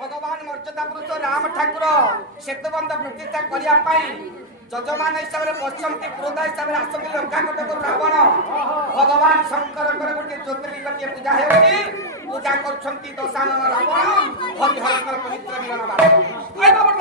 भगवान मर्यादा पुरुष राम ठाकुर सेतुबंध प्रतिष्ठा करने जजमान हिसाब से पश्चिम पुरोधा हिसाब से आसती लंका कटक रावण भगवान शंकर गोटे ज्योतिर्लिंग पूजा हो पूजा कर दशानन रावण हरिहर पवित्र मिलन रावण